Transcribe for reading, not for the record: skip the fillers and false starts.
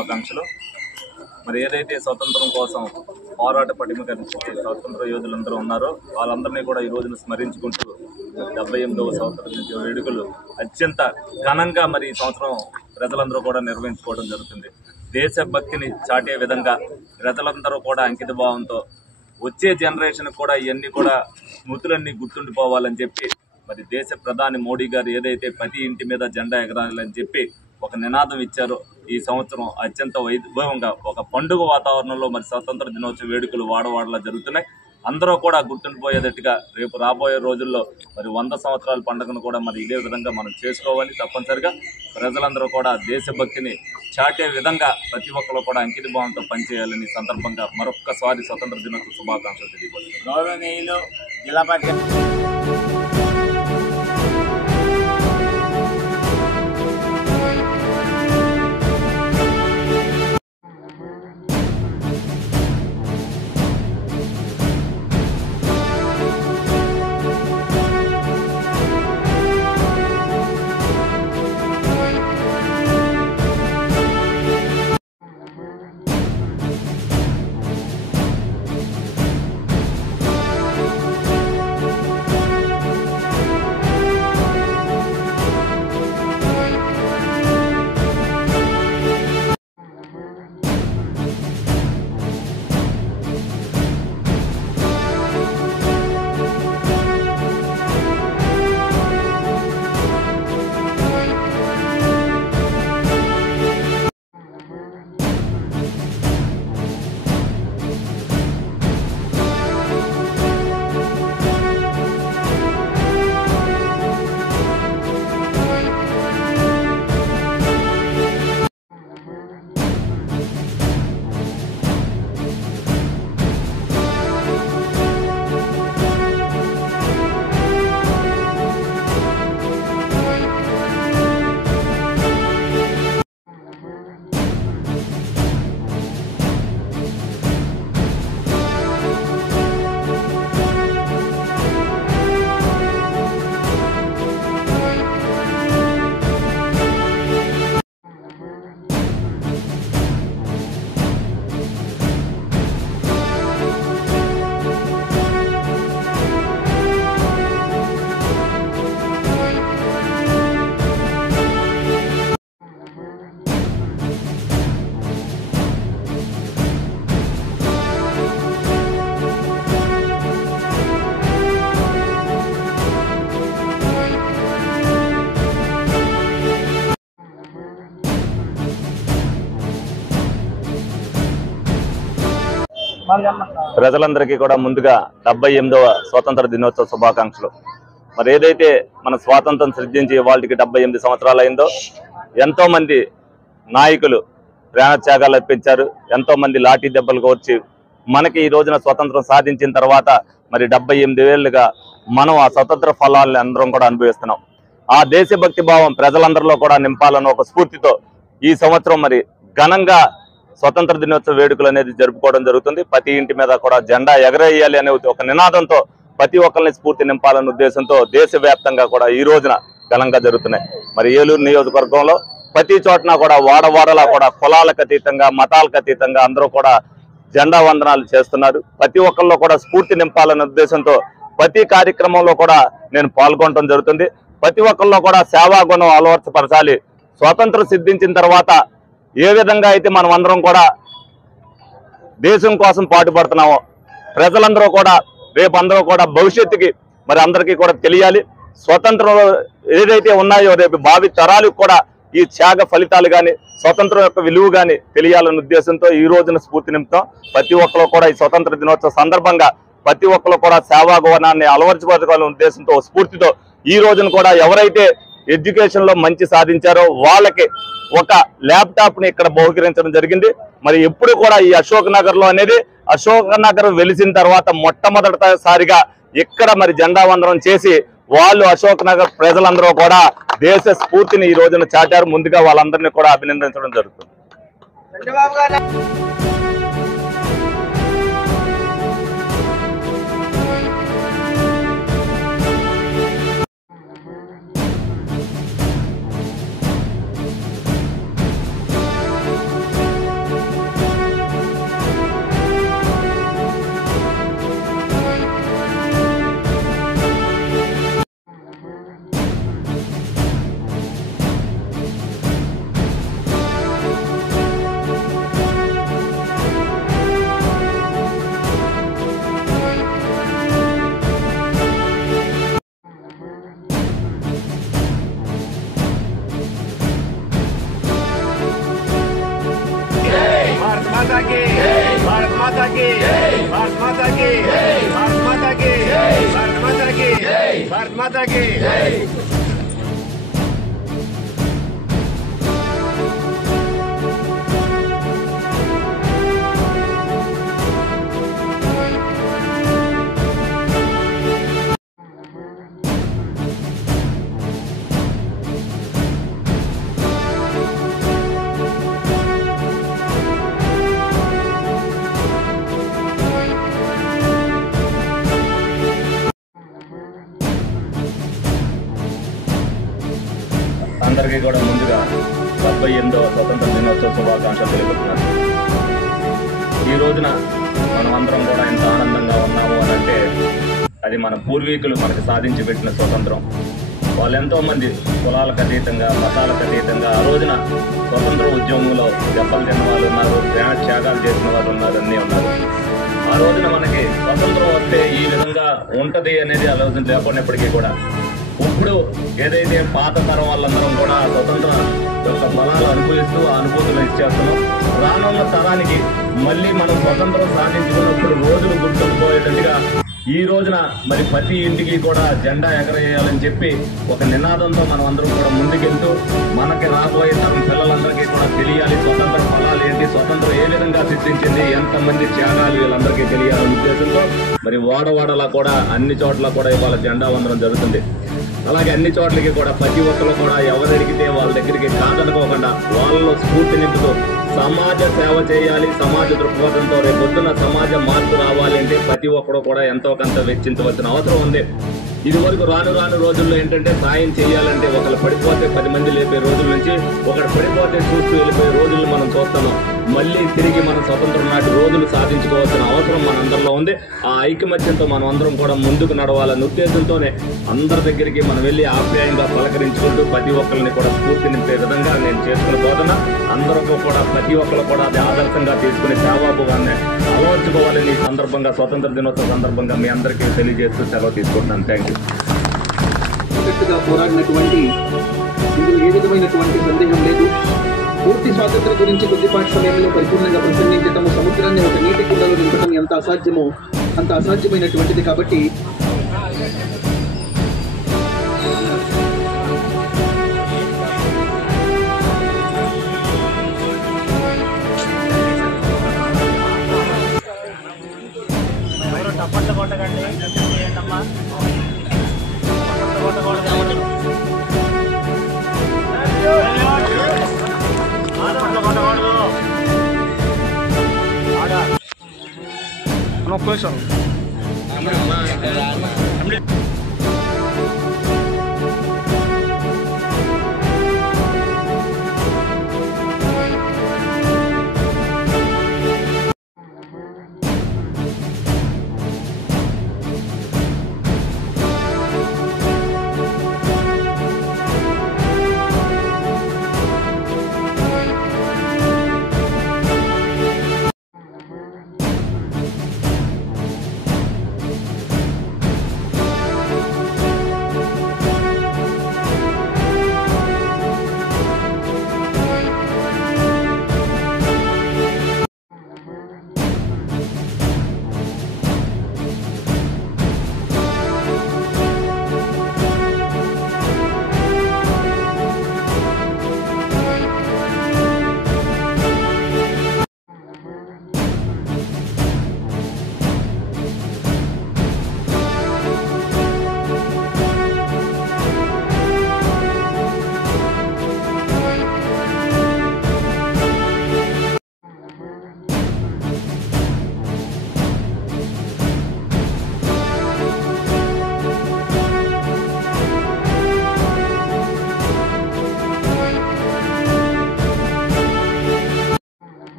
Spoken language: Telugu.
శుభాకాంక్షలు. మరి ఏదైతే స్వతంత్రం కోసం పోరాట పటిమ కనిపించే స్వతంత్ర యోధులందరూ ఉన్నారో వాళ్ళందరినీ కూడా ఈ రోజున స్మరించుకుంటూ 78వ స్వాతంత్ర వేడుకలు అత్యంత ఘనంగా మరి ఈ సంవత్సరం ప్రజలందరూ కూడా నిర్వహించుకోవడం జరుగుతుంది. దేశభక్తిని చాటే విధంగా ప్రజలందరూ కూడా అంకిత భావంతో వచ్చే జనరేషన్ కూడా ఇవన్నీ కూడా స్మృతులన్నీ గుర్తుండిపోవాలని చెప్పి మరి దేశ ప్రధాని మోడీ గారు ఏదైతే ప్రతి ఇంటి మీద జెండా ఎగరాలని చెప్పి ఒక నినాదం ఇచ్చారో ఈ సంవత్సరం అత్యంత వైభవంగా ఒక పండుగ వాతావరణంలో మరి స్వతంత్ర దినోత్సవ వేడుకలు వాడవాడలా జరుగుతున్నాయి. అందరూ కూడా గుర్తుండిపోయేటట్టుగా రేపు రాబోయే రోజుల్లో మరి 100 సంవత్సరాల పండుగను కూడా మరి ఇదే విధంగా మనం చేసుకోవాలి. తప్పనిసరిగా ప్రజలందరూ కూడా దేశభక్తిని చాటే విధంగా ప్రతి ఒక్కరు కూడా అంకిత భావంతో పనిచేయాలని సందర్భంగా మరొక్కసారి స్వతంత్ర దినోత్సవ శుభాకాంక్షలు తెలియజేస్తున్నాను. గౌరవనీయులు జిల్లా పరిషత్ ప్రజలందరికీ కూడా ముందుగా 78వ స్వాతంత్ర దినోత్సవ శుభాకాంక్షలు. మరి ఏదైతే మన స్వాతంత్రం సృష్టించి వాళ్ళకి 78 సంవత్సరాలు అయిందో ఎంతో మంది నాయకులు ప్రాణత్యాగాలు అర్పించారు. ఎంతో మంది లాఠీ దెబ్బలు కోర్చి మనకి ఈ రోజున స్వతంత్రం సాధించిన తర్వాత మరి 78 ఏళ్లుగా మనం ఆ స్వతంత్ర ఫలాలను అందరం కూడా అనుభవిస్తున్నాం. ఆ దేశభక్తి భావం ప్రజలందరిలో కూడా నింపాలన్న ఒక స్ఫూర్తితో ఈ సంవత్సరం మరి ఘనంగా స్వతంత్ర దినోత్సవ వేడుకలు అనేది జరుపుకోవడం జరుగుతుంది. ప్రతి ఇంటి మీద కూడా జెండా ఎగరేయాలి అనే ఒక నినాదంతో ప్రతి ఒక్కరిని స్ఫూర్తి నింపాలనే ఉద్దేశంతో దేశవ్యాప్తంగా కూడా ఈ రోజున ఘనంగా జరుగుతున్నాయి. మరి ఏలూరు నియోజకవర్గంలో ప్రతి చోటన కూడా వాడవాడలా కూడా కులాలకు అతీతంగా మతాలకు అతీతంగా అందరూ కూడా జెండా వందనాలు చేస్తున్నారు. ప్రతి ఒక్కరిలో కూడా స్ఫూర్తి నింపాలనే ఉద్దేశంతో ప్రతి కార్యక్రమంలో కూడా నేను పాల్గొనడం జరుగుతుంది. ప్రతి ఒక్కరిలో కూడా సేవా గుణం అలవర్చపరచాలి. స్వాతంత్రం సిద్ధించిన తర్వాత ఏ విధంగా అయితే మనం అందరం కూడా దేశం కోసం పాటుపడుతున్నామో ప్రజలందరూ కూడా రేపు అందరూ కూడా భవిష్యత్తుకి మరి అందరికీ కూడా తెలియాలి. స్వతంత్రం ఏదైతే ఉన్నాయో రేపు భావి తరాలకు కూడా ఈ త్యాగ ఫలితాలు కానీ స్వతంత్రం యొక్క విలువ కానీ తెలియాలనే ఉద్దేశంతో ఈ రోజున స్ఫూర్తి నింపుతాం. ప్రతి ఒక్కరు కూడా ఈ స్వతంత్ర దినోత్సవ సందర్భంగా ప్రతి ఒక్కరు కూడా సేవా గుణాన్ని అలవర్చుకోవాలనే ఉద్దేశంతో స్ఫూర్తితో ఈ రోజున కూడా ఎవరైతే ఎడ్యుకేషన్ లో మంచి సాధించారో వాళ్ళకి ఒక ల్యాప్టాప్ ని ఇక్కడ బహుకరించడం జరిగింది. మరి ఎప్పుడు కూడా ఈ అశోక్ నగర్ లో అనేది అశోక్ నగర్ వెలిసిన తర్వాత మొట్టమొదటిసారిగా ఇక్కడ మరి జెండా వందనం చేసి వాళ్ళు అశోక్ నగర్ ప్రజలందరూ కూడా దేశ స్ఫూర్తిని ఈ రోజున చాటారు. ముందుగా వాళ్ళందరినీ కూడా అభినందించడం జరుగుతుంది. మాతాకి అందరికీ కూడా ముందుగా 78వ స్వతంత్ర దినోత్సవ శుభాకాంక్షలు తెలుపుతున్నాను. ఈ రోజున మనం అందరం కూడా ఎంత ఆనందంగా ఉన్నాము అని అంటే అది మన పూర్వీకులు మనకు సాధించి పెట్టిన స్వతంత్రం. వాళ్ళు ఎంతోమంది కులాలకు అతీతంగా మతాలకు అతీతంగా ఆ రోజున స్వతంత్ర ఉద్యమంలో దెబ్బలు తిన్న వాళ్ళు ఉన్నారు, ప్రాణ త్యాగాలు చేసిన వాళ్ళు ఉన్నారు, అన్నీ ఉన్నారు. ఆ రోజున మనకి స్వతంత్రం వస్తే ఈ విధంగా ఉంటుంది అనేది ఆ రోజున లేకున్నప్పటికీ కూడా ఇప్పుడు ఏదైతే పాత తరం వాళ్ళందరం కూడా స్వతంత్ర యొక్క బలాలు అనుభవిస్తూ ఆ అనుభూతులు ఇచ్చేస్తున్నాం. రానున్న తరానికి మళ్ళీ మనం స్వతంత్రం సాధించుకున్నప్పుడు రోజులు గుర్తుండిపోయేటట్టుగా ఈ రోజున మరి ప్రతి ఇంటికి కూడా జెండా ఎగరేయాలని చెప్పి ఒక నినాదంతో మనం అందరం కూడా ముందుకెళ్తూ మనకి రాబోయే తరం పిల్లలందరికీ కూడా తెలియాలి స్వతంత్ర ఫలాలు ఏంటి, స్వతంత్రం ఏ విధంగా సిద్ధించింది, ఎంతమంది త్యాగాలు వీళ్ళందరికీ తెలియాలనే ఉద్దేశంతో మరి వాడవాడలా కూడా అన్ని చోట్ల కూడా ఇవాళ జెండా వందనం జరుగుతుంది. అలాగే అన్ని చోట్లకి కూడా ప్రతి ఒక్కరు కూడా ఎవరు అడిగితే వాళ్ళ దగ్గరికి కాదనుకోకుండా వాళ్ళలో స్ఫూర్తి నింపుతూ సమాజ సేవ చేయాలి, సమాజ దృక్పథంతో రేపొద్దున సమాజ మార్పు రావాలి అంటే ప్రతి ఒక్కరు కూడా ఎంతో కొంత వెచ్చించవలసిన అవసరం ఉంది. ఇది వరకు రాను రోజుల్లో ఏంటంటే సాయం చేయాలంటే ఒకరు పడిపోతే 10 మంది లేపే రోజుల నుంచి ఒకరు పడిపోతే చూస్తూ వెళ్ళిపోయే రోజులు మనం చూస్తున్నాం. మళ్ళీ తిరిగి మనం స్వతంత్రం నాటి రోజులు సాధించుకోవాల్సిన అవసరం మనందరిలో ఉంది. ఆ ఐకమత్యంతో మనం అందరం కూడా ముందుకు నడవాలన్న ఉద్దేశంతోనే అందరి దగ్గరికి మనం వెళ్ళి ఆప్యాయంగా పలకరించుకుంటూ ప్రతి ఒక్కరిని కూడా స్ఫూర్తి నింపే విధంగా నేను చేసుకుని పోతున్నా. అందరికీ కూడా ప్రతి ఒక్కరు కూడా అది ఆదర్శంగా తీసుకుని సేవాభావాన్ని అలవర్చుకోవాలని ఈ సందర్భంగా స్వతంత్ర దినోత్సవ సందర్భంగా మీ అందరికీ తెలియజేస్తూ సెలవు తీసుకుంటున్నాను. Thank you. పోరాడినటువంటి ఇందులో ఏ విధమైనటువంటి సందేహం లేదు. పూర్తి స్వాతంత్రం గురించి కొద్దిపాటి సమయంలో పరిపూర్ణంగా ప్రసంగించడం, సముద్రాన్ని ఒక నీటి కుండలో నింపడం ఎంత అసాధ్యమో అంత అసాధ్యమైనటువంటిది. కాబట్టి టప్పట్లు కొట్టకండి, ఏంటమ్మా కొట్టకూడదు. ఒక్క నిమిషం